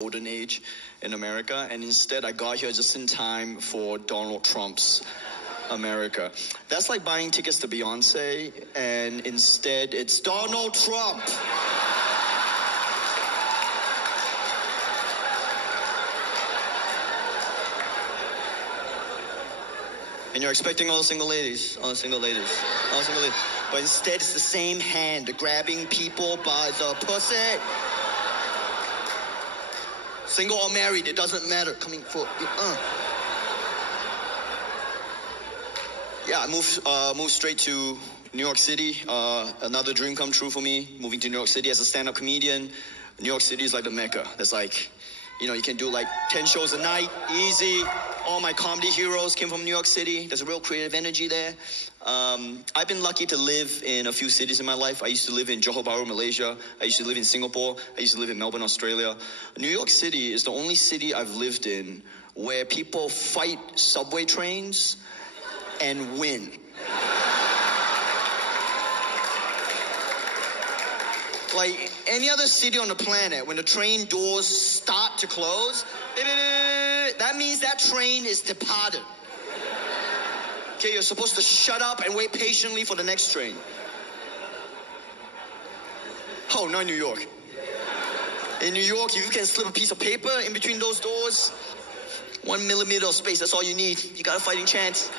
golden age in America, and instead I got here just in time for Donald Trump's America. That's like buying tickets to Beyonce, and instead it's Donald Trump. And you're expecting all the single ladies. But instead it's the same hand grabbing people by the pussy. Single or married, it doesn't matter. Coming for Yeah, I moved straight to New York City. Another dream come true for me, moving to New York City as a stand-up comedian. New York City is like the Mecca. That's like, you can do like 10 shows a night, easy. All my comedy heroes came from New York City. There's a real creative energy there. I've been lucky to live in a few cities in my life. I used to live in Johor Bahru, Malaysia. I used to live in Singapore. I used to live in Melbourne, Australia. New York City is the only city I've lived in where people fight subway trains and win. Like any other city on the planet, when the train doors start to close, that means that train is departed. Okay, you're supposed to shut up and wait patiently for the next train. Oh, not New York. In New York, if you can slip a piece of paper in between those doors, 1 millimeter of space, that's all you need. You got a fighting chance.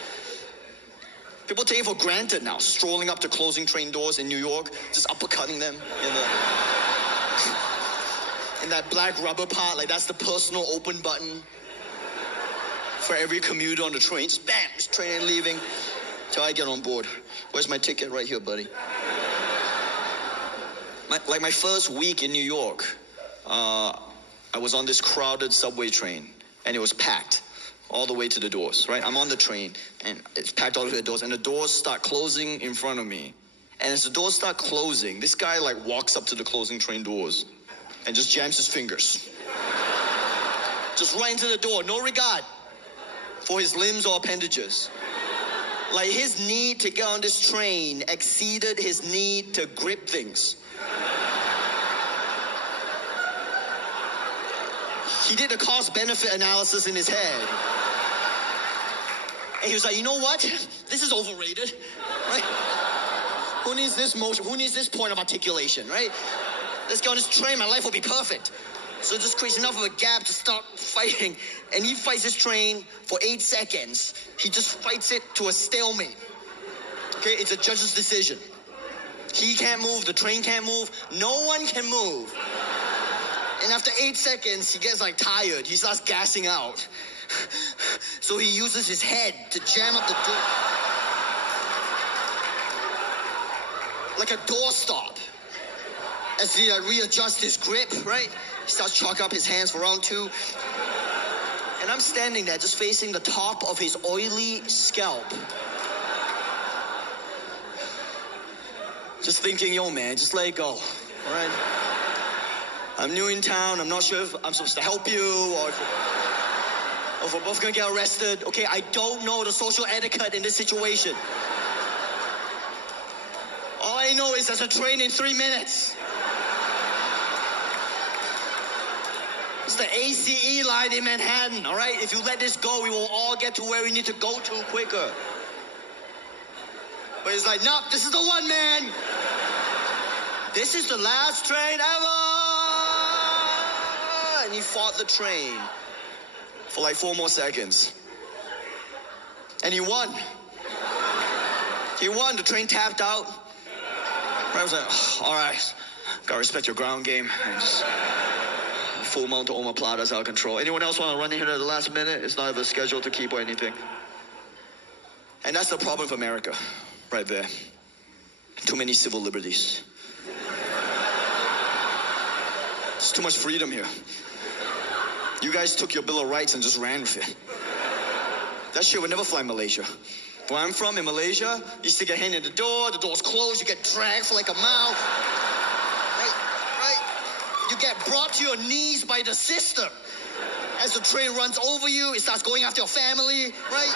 People take it for granted now, strolling up to closing train doors in New York, just uppercutting them in that black rubber part, like that's the personal open button for every commuter on the train. Just bam, this train ain't leaving till I get on board. Where's my ticket? Right here, buddy. My first week in New York, I was on this crowded subway train, and it was packed all the way to the doors, right? I'm on the train, and it's packed all the way to the doors, and the doors start closing in front of me. And as the doors start closing, this guy like walks up to the closing train doors and just jams his fingers. Just right into the door, no regard for his limbs or appendages. Like his need to get on this train exceeded his need to grip things. He did a cost-benefit analysis in his head. And he was like, you know what? This is overrated, right? Who needs this motion? Who needs this point of articulation, right? Let's get on this train, my life will be perfect. So it just creates enough of a gap to start fighting. And he fights this train for 8 seconds. He just fights it to a stalemate. Okay, it's a judge's decision. He can't move, the train can't move, no one can move. And after 8 seconds, he gets like tired. He starts gassing out. So he uses his head to jam up the door. Like a doorstop. As he readjusts his grip, right? He starts chalking up his hands for round 2. And I'm standing there just facing the top of his oily scalp. Just thinking, yo man, just let it go, all right? I'm new in town, I'm not sure if I'm supposed to help you or if we're both gonna get arrested. Okay, I don't know the social etiquette in this situation. All I know is there's a train in 3 minutes. It's the ACE line in Manhattan, all right? If you let this go, we will all get to where we need to go to quicker. But he's like, nope, this is the one, man. This is the last train ever. And he fought the train for like 4 more seconds. And he won. He won. The train tapped out. I was like, oh, all right, gotta respect your ground game. And just full mount omoplatas out of control. Anyone else want to run in here at the last minute? It's not even scheduled to keep or anything. And that's the problem with America, right there. Too many civil liberties. There's too much freedom here. You guys took your Bill of Rights and just ran with it. That shit would never fly in Malaysia. Where I'm from, in Malaysia, you stick your hand in the door's closed, you get dragged for like a mile. Right? You get brought to your knees by the system. As the train runs over you, it starts going after your family, right?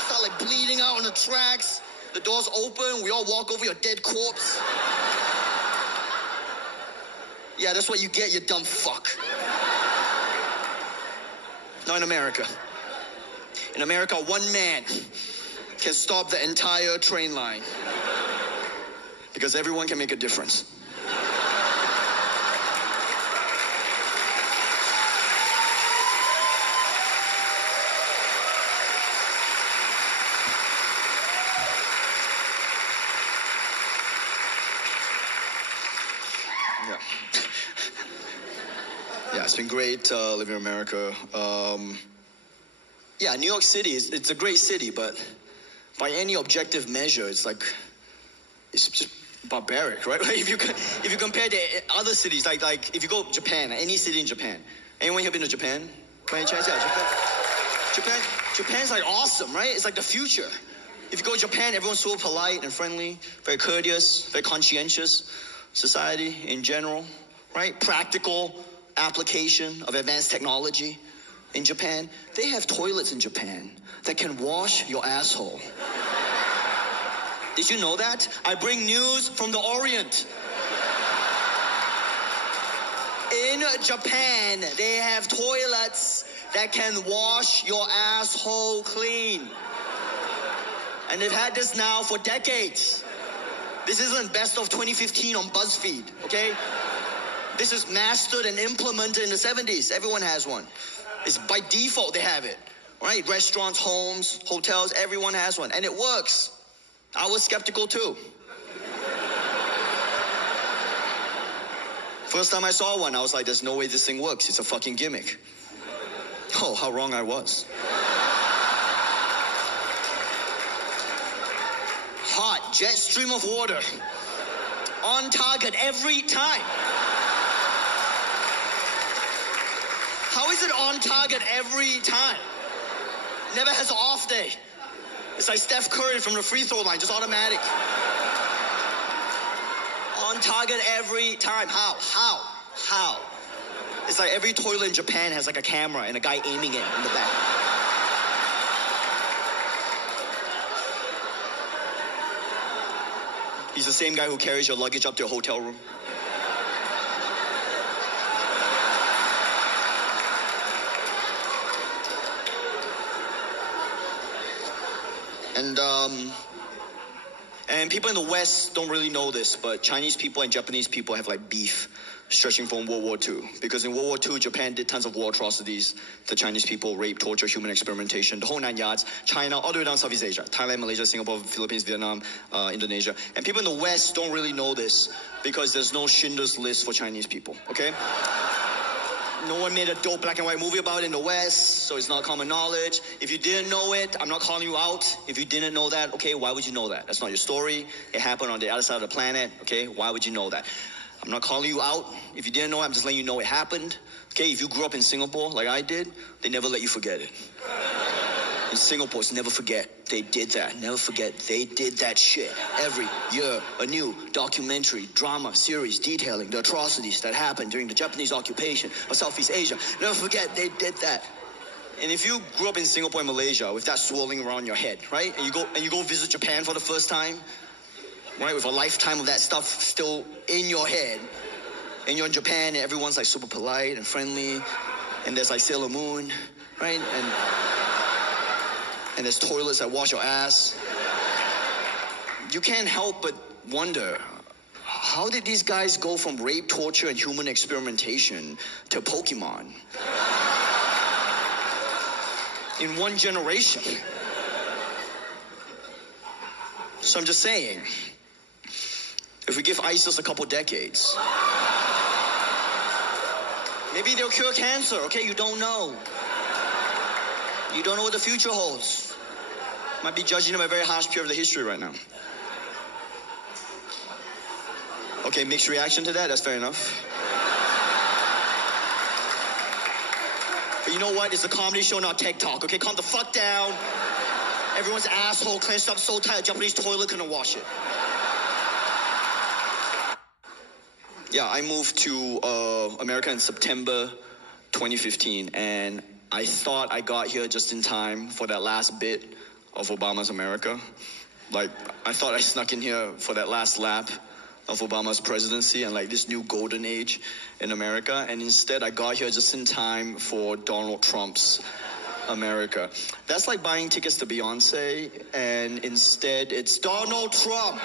You start like bleeding out on the tracks. The door's open, we all walk over your dead corpse. Yeah, that's what you get, you dumb fuck. Not in America. In America, one man can stop the entire train line. Because everyone can make a difference. Yeah. Yeah, it's been great living in America. Yeah, New York City, it's a great city, but by any objective measure, it's just barbaric, right? If you compare to other cities, like if you go to Japan, any city in Japan. Anyone here been to Japan? By any chance? Yeah, Japan's like awesome, right? It's like the future. If you go to Japan, everyone's so polite and friendly, very courteous, very conscientious society in general, right? Practical application of advanced technology in Japan. They have toilets in Japan that can wash your asshole. Did you know that? I bring news from the Orient. In Japan, they have toilets that can wash your asshole clean. And they've had this now for decades. This isn't best of 2015 on BuzzFeed, okay? This is mastered and implemented in the 70s. Everyone has one. It's by default they have it, right? Restaurants, homes, hotels, everyone has one. And it works. I was skeptical too. First time I saw one, I was like, there's no way this thing works. It's a fucking gimmick. Oh, how wrong I was. Hot, jet stream of water. On target every time. How is it on target every time? Never has an off day. It's like Steph Curry from the free throw line, just automatic. On target every time. How? It's like every toilet in Japan has like a camera and a guy aiming it in the back. He's the same guy who carries your luggage up to a hotel room. And people in the West don't really know this, but Chinese people and Japanese people have like beef stretching from World War II. Because in World War II, Japan did tons of war atrocities to Chinese people, rape, torture, human experimentation, the whole 9 yards. China, all the way down Southeast Asia, Thailand, Malaysia, Singapore, Philippines, Vietnam, Indonesia. And people in the West don't really know this because there's no Schindler's List for Chinese people, okay? No one made a dope black and white movie about it in the West, so it's not common knowledge. If you didn't know it, I'm not calling you out. If you didn't know that, okay, why would you know that? That's not your story. It happened on the other side of the planet, okay? Why would you know that? I'm not calling you out. If you didn't know it, I'm just letting you know it happened. Okay, if you grew up in Singapore like I did, they never let you forget it. In Singapore, it's never forget. They did that. Never forget. They did that shit. Every year, a new documentary, drama, series detailing the atrocities that happened during the Japanese occupation of Southeast Asia. Never forget, they did that. And if you grew up in Singapore and Malaysia with that swirling around your head, right? And you go visit Japan for the first time, right? With a lifetime of that stuff still in your head. And you're in Japan and everyone's like super polite and friendly. And there's like Sailor Moon, right? And there's toilets that wash your ass. You can't help but wonder, how did these guys go from rape, torture, and human experimentation to Pokemon? In one generation. So I'm just saying, if we give ISIS a couple decades, maybe they'll cure cancer, okay? You don't know. You don't know what the future holds. Might be judging them by a very harsh period of the history right now. Okay, mixed reaction to that, that's fair enough. But you know what? It's a comedy show, not TikTok, okay? Calm the fuck down. Everyone's asshole clenched up so tight, Japanese toilet couldn't wash it. Yeah, I moved to America in September 2015, and I thought I got here just in time for that last bit of Obama's America. Like, I thought I snuck in here for that last lap of Obama's presidency and like this new golden age in America. And instead, I got here just in time for Donald Trump's America. That's like buying tickets to Beyonce, and instead it's Donald Trump.